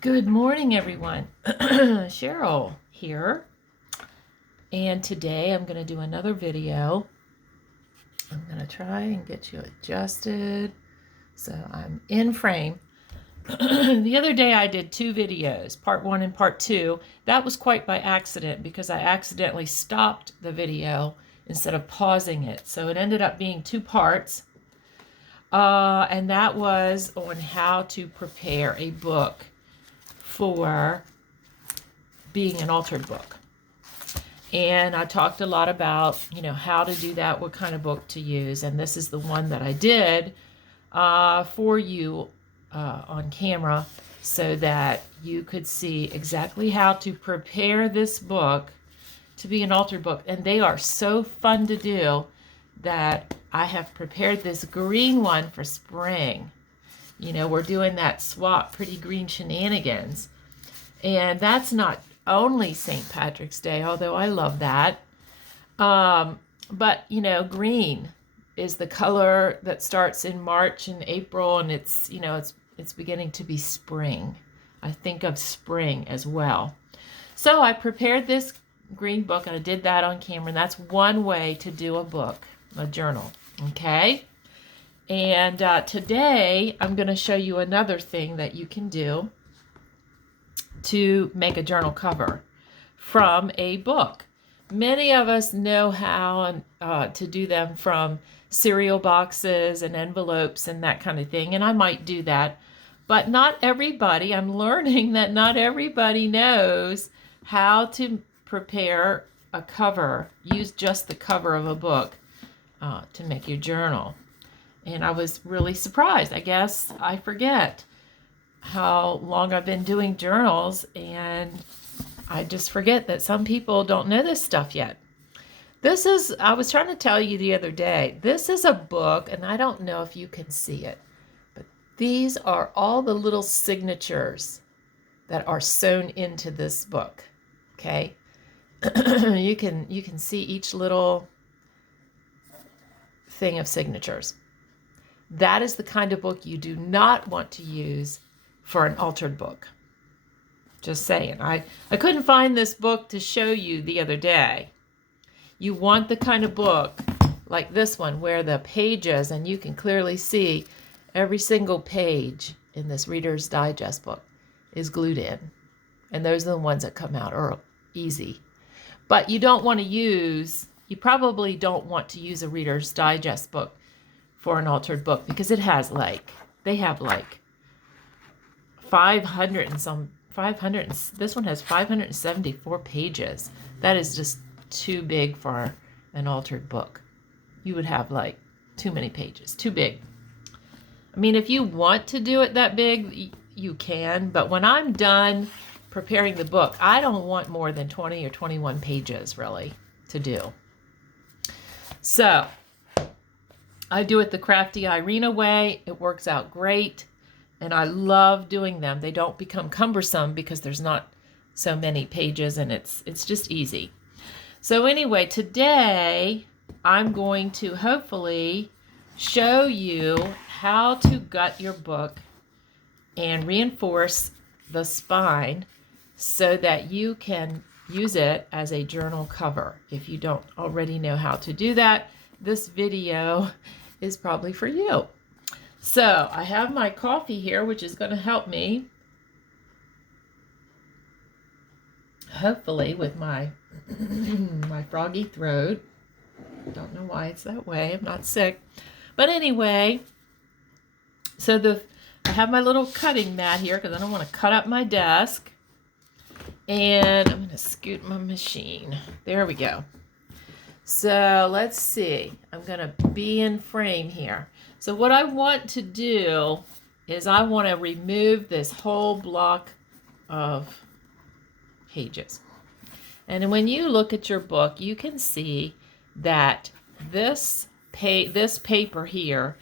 Good morning, everyone. Cheryl here, and today I'm going to do another video. I'm going to try and get you adjusted so I'm in frame. The other day I did two videos, part one and part two. That was quite by accident because I accidentally stopped the video instead of pausing it. So it ended up being two parts, and that was on how to prepare a book for being an altered book. And I talked a lot about, how to do that, what kind of book to use. And this is the one that I did for you on camera so that you could see exactly how to prepare this book to be an altered book. And they are so fun to do that I have prepared this green one for spring. We're doing that swap pretty green shenanigans. And that's not only St. Patrick's Day, although I love that. But, green is the color that starts in March and April, and it's beginning to be spring. I think of spring as well. So I prepared this green book, and I did that on camera, and that's one way to do a book, a journal, okay? And today I'm going to show you another thing that you can do to make a journal cover from a book. Many of us know how to do them from cereal boxes and envelopes and that kind of thing, and I might do that. But not everybody, I'm learning that not everybody knows how to prepare a cover, use just the cover of a book to make your journal. And I was really surprised. I guess I forget how long I've been doing journals, and I just forget that some people don't know this stuff yet. I was trying to tell you the other day, this is a book, and I don't know if you can see it, but these are all the little signatures that are sewn into this book, okay? You can see each little thing of signatures. That is the kind of book you do not want to use for an altered book. Just saying. I couldn't find this book to show you the other day. You want the kind of book like this one where the pages, and you can clearly see every single page in this Reader's Digest book is glued in. And those are the ones that come out easy. But you probably don't want to use a Reader's Digest book for an altered book because they have 500 and some, this one has 574 pages. That is just too big for an altered book. You would have too many pages, too big. I mean, if you want to do it that big, you can, but when I'm done preparing the book, I don't want more than 20 or 21 pages really to do. So I do it the Crafty Irina way. It works out great. And I love doing them. They don't become cumbersome because there's not so many pages, and it's just easy. So anyway, today I'm going to hopefully show you how to gut your book and reinforce the spine so that you can use it as a journal cover. If you don't already know how to do that, this video is probably for you. So I have my coffee here, which is going to help me, hopefully, with my my froggy throat. Don't know why it's that way. I'm not sick. But anyway, so I have my little cutting mat here because I don't want to cut up my desk. And I'm going to scoot my machine. There we go. So let's see. I'm going to be in frame here. So what I want to do is I want to remove this whole block of pages. And when you look at your book, you can see that this paper here,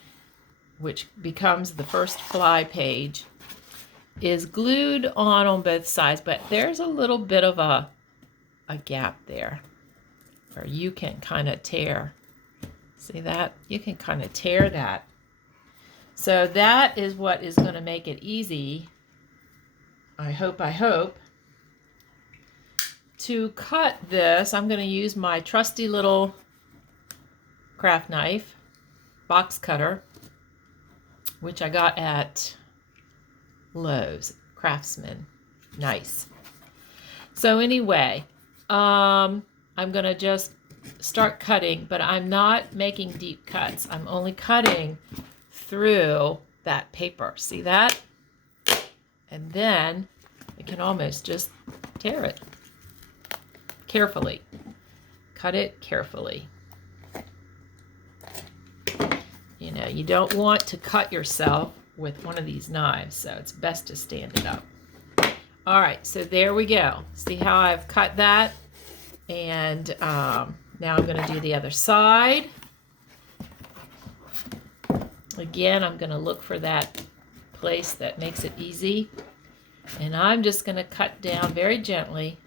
which becomes the first fly page, is glued on both sides, but there's a little bit of a gap there where you can kind of tear. See that? You can kind of tear that. So that is what is going to make it easy I hope, to cut this, I'm going to use my trusty little craft knife, box cutter, which I got at Lowe's, Craftsman. Nice. So anyway, I'm going to just start cutting, but I'm not making deep cuts. I'm only cutting through that paper. See that? And then I can almost just tear it carefully. Cut it carefully. You know, you don't want to cut yourself with one of these knives, so it's best to stand it up. All right, so there we go. See how I've cut that? And now I'm going to do the other side. Again, I'm going to look for that place that makes it easy. And I'm just going to cut down very gently.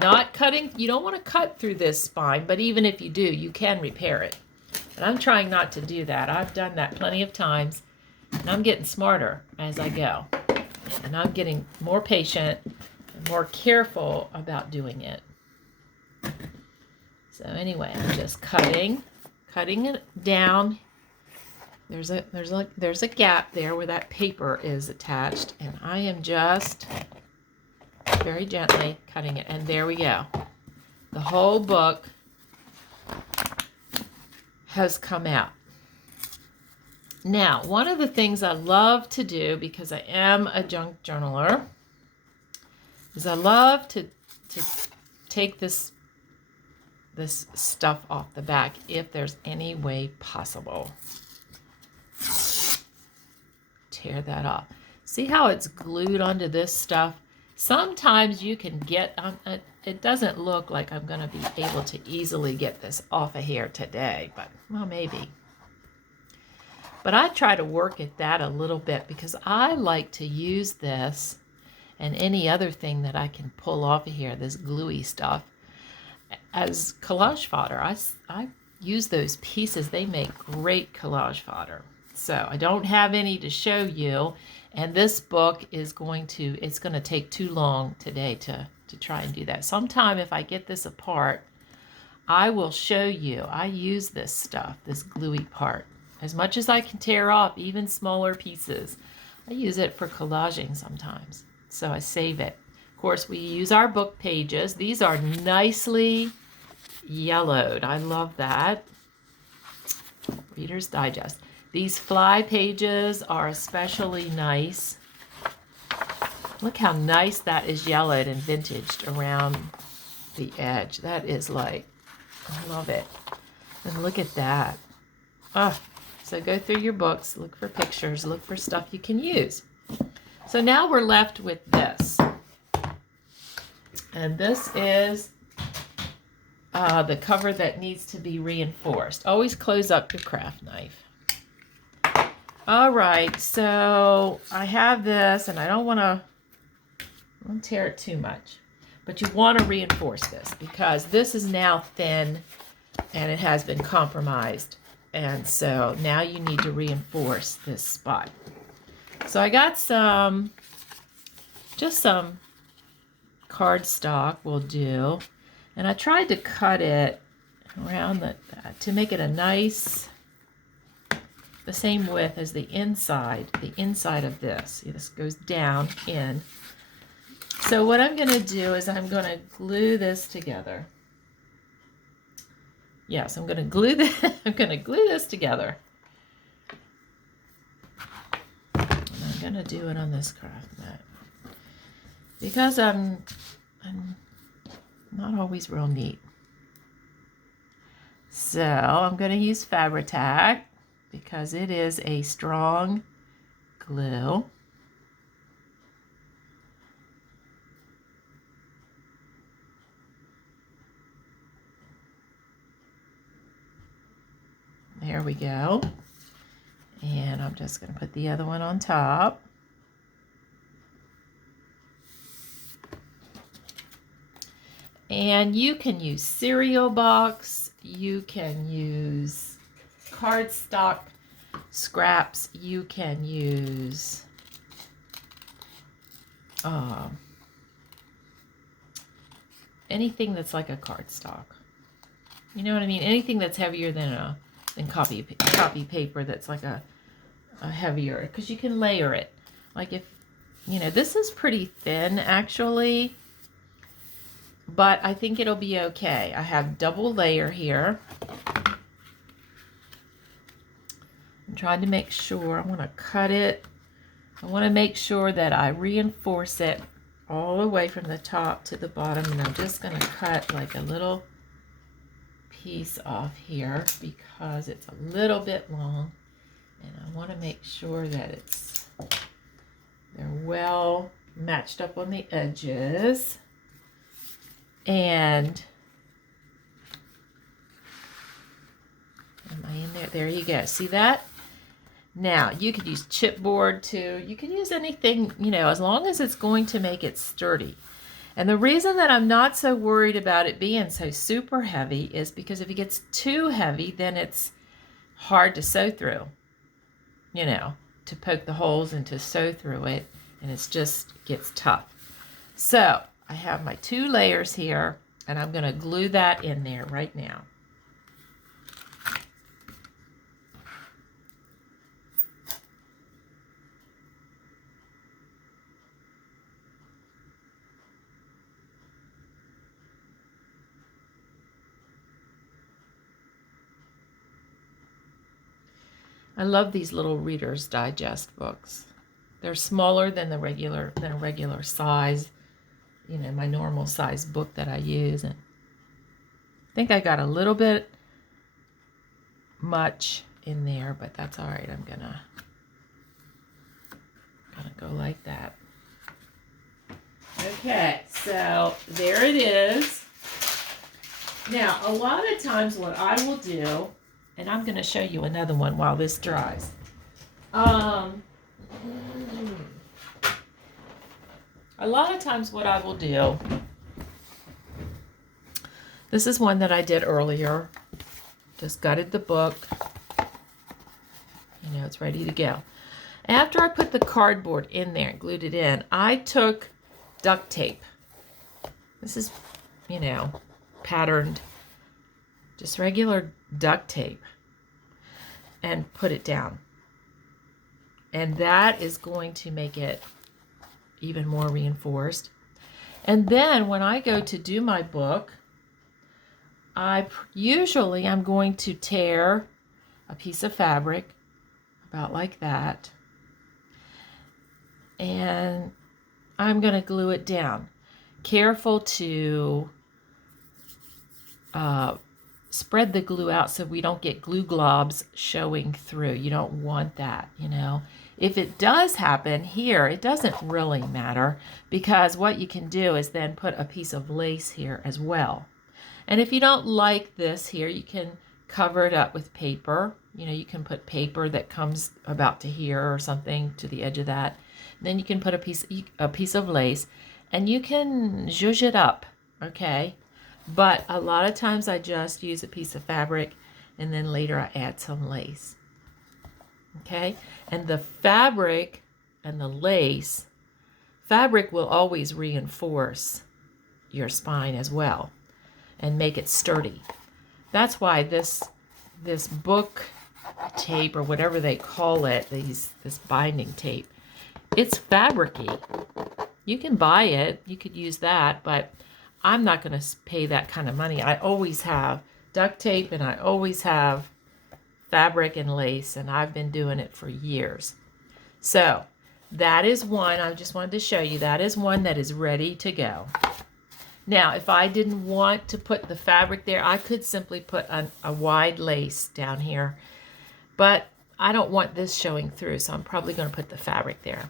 Not cutting, you don't want to cut through this spine, but even if you do, you can repair it. But I'm trying not to do that. I've done that plenty of times, and I'm getting smarter as I go. And I'm getting more patient and more careful about doing it. So anyway, I'm just cutting it down. There's a gap there where that paper is attached, and I am just very gently cutting it. And there we go. The whole book has come out. Now, one of the things I love to do, because I am a junk journaler, is I love to take this stuff off the back if there's any way possible. Tear that off. See how it's glued onto this stuff? Sometimes you can get, it doesn't look like I'm going to be able to easily get this off of here today, but well, maybe. But I try to work at that a little bit because I like to use this and any other thing that I can pull off of here, this gluey stuff, as collage fodder. I use those pieces. They make great collage fodder. So I don't have any to show you, and this book is it's going to take too long today to try and do that. Sometime if I get this apart, I will show you. I use this stuff, this gluey part, as much as I can tear off, even smaller pieces. I use it for collaging sometimes, so I save it. Of course, we use our book pages. These are nicely yellowed. I love that. Reader's Digest. These fly pages are especially nice. Look how nice that is yellowed and vintaged around the edge. That is like, I love it. And look at that. Oh, so go through your books, look for pictures, look for stuff you can use. So now we're left with this. And this is the cover that needs to be reinforced. Always close up your craft knife. All right, so I have this, and I don't want to tear it too much, but you want to reinforce this because this is now thin and it has been compromised, and so now you need to reinforce this spot. So I got just some cardstock will do, and I tried to cut it around to make it a nice, the same width as the inside of this. See, this goes down in. So what I'm going to do is I'm going to glue this together. Yes, I'm going to glue this together. And I'm going to do it on this craft mat because I'm not always real neat. So I'm going to use Fabri-Tac because it is a strong glue. There we go. And I'm just going to put the other one on top. And you can use cereal box, you can use cardstock scraps, you can use anything that's like a cardstock. You know what I mean? Anything that's heavier than copy paper, that's like a heavier, because you can layer it. Like if, you know, this is pretty thin actually, but I think it'll be okay. I have double layer here. I'm trying to make sure, I want to cut it. I want to make sure that I reinforce it all the way from the top to the bottom, and I'm just going to cut like a little piece off here because it's a little bit long, and I want to make sure that they're well matched up on the edges. And am I in there? There you go. See that? Now, you could use chipboard too. You can use anything, you know, as long as it's going to make it sturdy. And the reason that I'm not so worried about it being so super heavy is because if it gets too heavy, then it's hard to sew through, you know, to poke the holes and to sew through it, and it just gets tough. So I have my 2 layers here, and I'm going to glue that in there right now. I love these little Reader's Digest books. They're smaller than a regular size, you know, my normal size book that I use. And I think I got a little bit much in there, but that's all right. I'm gonna go like that. Okay, so there it is. Now, a lot of times what I will do, and I'm going to show you another one while this dries. A lot of times what I will do, this is one that I did earlier. Just gutted the book. You know, it's ready to go. After I put the cardboard in there and glued it in, I took duct tape. This is, you know, patterned, just regular duct tape, and put it down. And that is going to make it even more reinforced. And then when I go to do my book, I'm going to tear a piece of fabric about like that, and I'm going to glue it down. Careful to spread the glue out so we don't get glue globs showing through. You don't want that, you know. If it does happen here, it doesn't really matter, because what you can do is then put a piece of lace here as well. And if you don't like this here, you can cover it up with paper. You know, you can put paper that comes about to here or something to the edge of that. And then you can put a piece of lace, and you can zhuzh it up, okay? But a lot of times I just use a piece of fabric, and then later I add some lace. Okay? And the fabric and the lace, fabric will always reinforce your spine as well and make it sturdy. That's why this book tape, or whatever they call it, this binding tape, it's fabricy. You can buy it, you could use that, but I'm not going to pay that kind of money. I always have duct tape, and I always have fabric and lace, and I've been doing it for years. So that is one. I just wanted to show you. That is one that is ready to go. Now, if I didn't want to put the fabric there, I could simply put a wide lace down here. But I don't want this showing through, so I'm probably going to put the fabric there.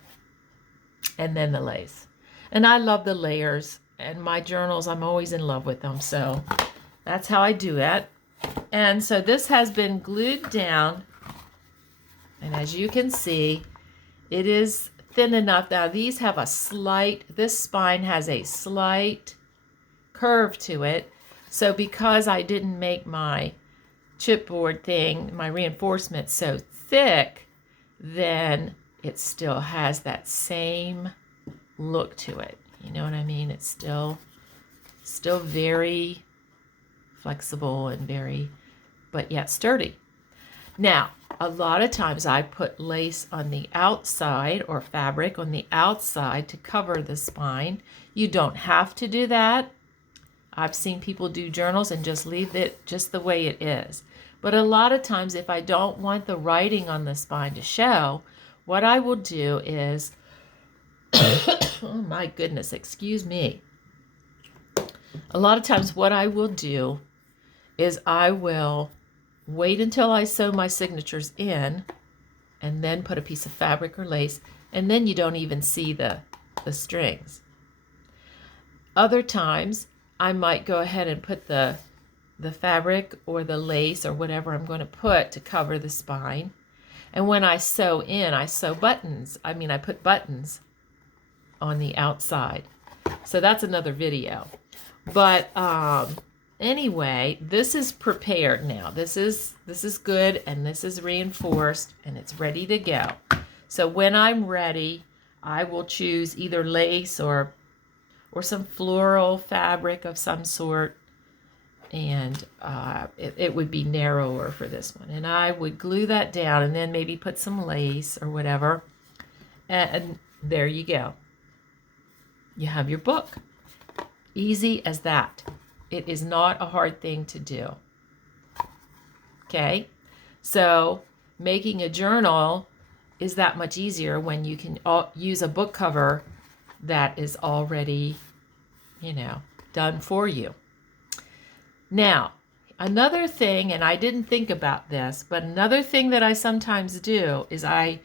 And then the lace. And I love the layers. And my journals, I'm always in love with them. So that's how I do it. And so this has been glued down. And as you can see, it is thin enough. Now these have this spine has a slight curve to it. So because I didn't make my chipboard thing, my reinforcement so thick, then it still has that same look to it. You know what I mean? It's still very flexible and very, but yet sturdy. Now, a lot of times I put lace on the outside or fabric on the outside to cover the spine. You don't have to do that. I've seen people do journals and just leave it just the way it is. But a lot of times if I don't want the writing on the spine to show, what I will do is, oh my goodness, excuse me. A lot of times what I will do is I will wait until I sew my signatures in and then put a piece of fabric or lace, and then you don't even see the strings. Other times I might go ahead and put the fabric or the lace or whatever I'm going to put to cover the spine. And when I sew in, I sew buttons. I put buttons on the outside. So that's another video. But anyway, this is prepared now. This is good, and this is reinforced, and it's ready to go. So when I'm ready, I will choose either lace or some floral fabric of some sort, and it would be narrower for this one. And I would glue that down and then maybe put some lace or whatever, and there you go. You have your book. Easy as that. It is not a hard thing to do. Okay? So making a journal is that much easier when you can use a book cover that is already, done for you. Now, another thing, and I didn't think about this, but another thing that I sometimes do is I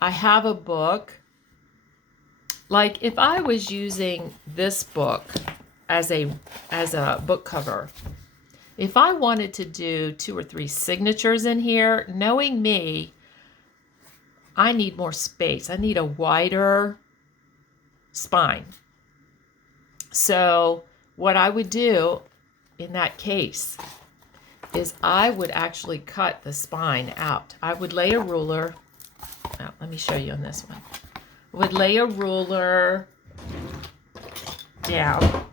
have a book. Like if I was using this book as a book cover, if I wanted to do 2 or 3 signatures in here, knowing me, I need more space. I need a wider spine. So what I would do in that case is I would actually cut the spine out. I would lay a ruler. Oh, let me show you on this one. I would lay a ruler down,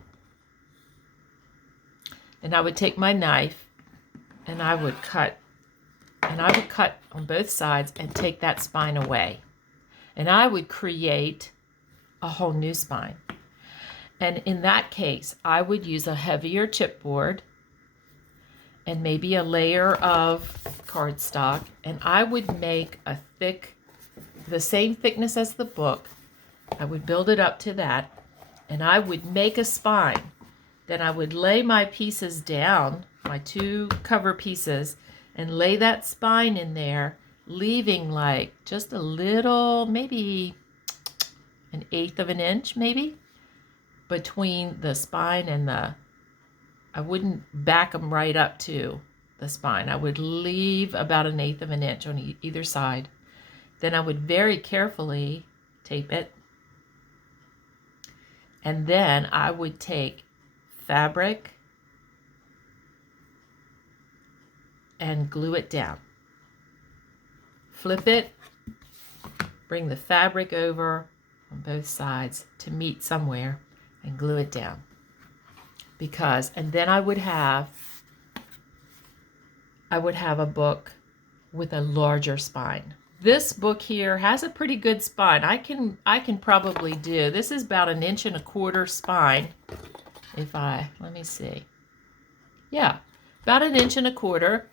and I would take my knife and I would cut on both sides and take that spine away. And I would create a whole new spine. And in that case, I would use a heavier chipboard and maybe a layer of cardstock, and I would make the same thickness as the book. I would build it up to that, and I would make a spine. Then I would lay my pieces down, my 2 cover pieces, and lay that spine in there, leaving like just a little, maybe 1/8 of an inch, maybe, between the spine and I wouldn't back them right up to the spine. I would leave about 1/8 of an inch on either side. Then I would very carefully tape it. And then I would take fabric and glue it down. Flip it, bring the fabric over on both sides to meet somewhere, and glue it down. And then I would have a book with a larger spine. This book here has a pretty good spine. I can probably do, this is about 1.25 inch spine. Let me see. Yeah, about 1.25 inch.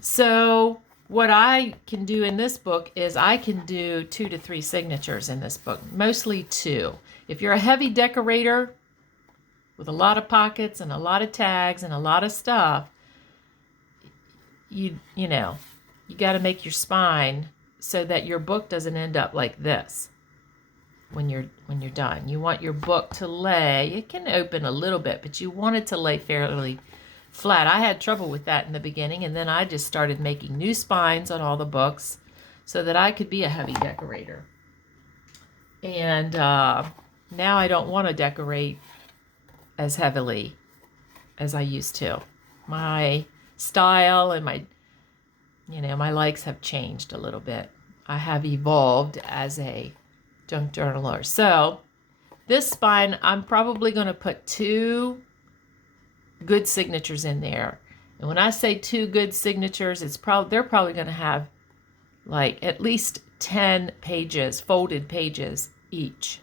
So what I can do in this book is I can do 2 to 3 signatures in this book, mostly 2. If you're a heavy decorator with a lot of pockets and a lot of tags and a lot of stuff, you got to make your spine so that your book doesn't end up like this when you're done. You want your book to lay, it can open a little bit, but you want it to lay fairly flat. I had trouble with that in the beginning, and then I just started making new spines on all the books so that I could be a heavy decorator. And now I don't want to decorate as heavily as I used to. My style and my likes have changed a little bit. I have evolved as a junk journaler. So This spine, I'm probably going to put 2 good signatures in there. And when I say 2 good signatures, they're probably going to have like at least 10 pages, folded pages each,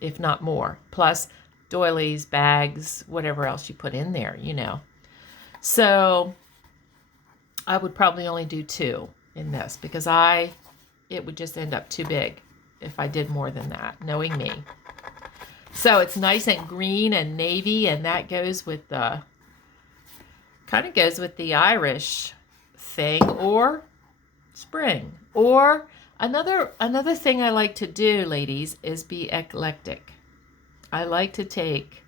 if not more, plus doilies, bags, whatever else you put in there, you know. So I would probably only do 2 in this because it would just end up too big if I did more than that, knowing me. So it's nice and green and navy, and that goes with the, kind of goes with the Irish thing, or spring. Or another thing I like to do, ladies, is be eclectic. I like to take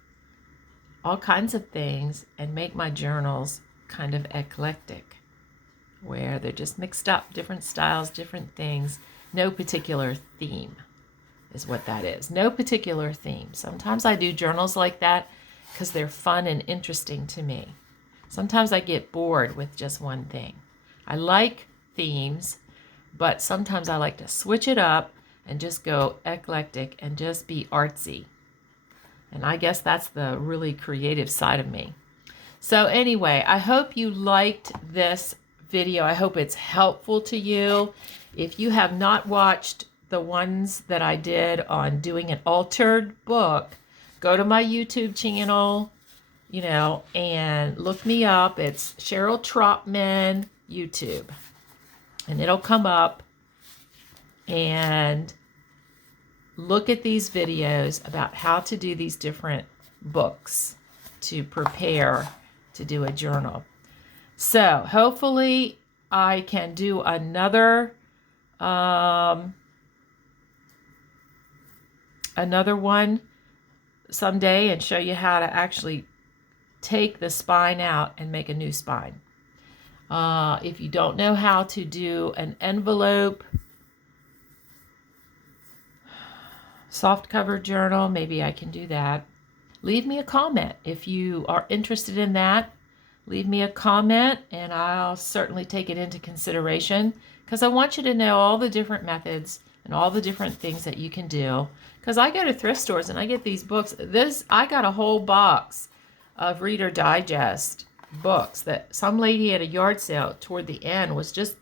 all kinds of things and make my journals kind of eclectic, where they're just mixed up, different styles, different things, no particular theme is what that is. No particular theme. Sometimes I do journals like that because they're fun and interesting to me. Sometimes I get bored with just one thing. I like themes, but sometimes I like to switch it up and just go eclectic and just be artsy. And I guess that's the really creative side of me. So anyway, I hope you liked this video. I hope it's helpful to you. If you have not watched the ones that I did on doing an altered book, go to my YouTube channel, you know, and look me up. It's Cheryl Trotman YouTube. And it'll come up, and look at these videos about how to do these different books to prepare to do a journal. So hopefully I can do another one someday and show you how to actually take the spine out and make a new spine. If you don't know how to do an envelope soft cover journal, maybe I can do that. Leave me a comment if you are interested in that. Leave me a comment and I'll certainly take it into consideration, because I want you to know all the different methods and all the different things that you can do. Because I go to thrift stores and I get these books. I got a whole box of Reader Digest books that some lady at a yard sale toward the end was just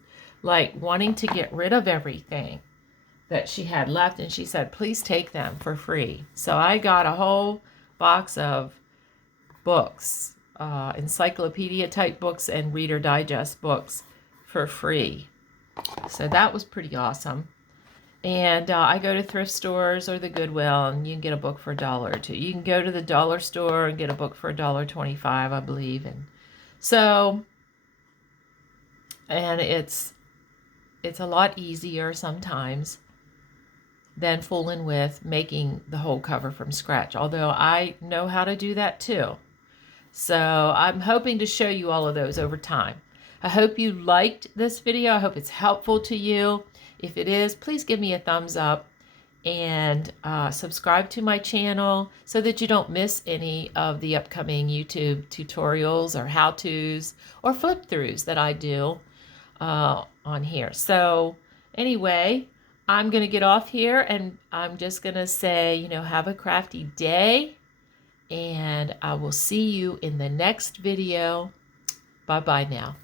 like wanting to get rid of everything that she had left, and she said, please take them for free. So I got a whole box of books, encyclopedia type books and Reader Digest books for free. So that was pretty awesome. And I go to thrift stores or the Goodwill, and you can get a book for $1 or $2. You can go to the dollar store and get a book for $1.25, I believe. And so, and it's a lot easier sometimes than fooling with making the whole cover from scratch, although I know how to do that too. So I'm hoping to show you all of those over time. I hope you liked this video. I hope it's helpful to you. If it is, please give me a thumbs up and subscribe to my channel so that you don't miss any of the upcoming YouTube tutorials or how-tos or flip-throughs that I do on here. So anyway, I'm going to get off here, and I'm just going to say, you know, have a crafty day, and I will see you in the next video. Bye-bye now.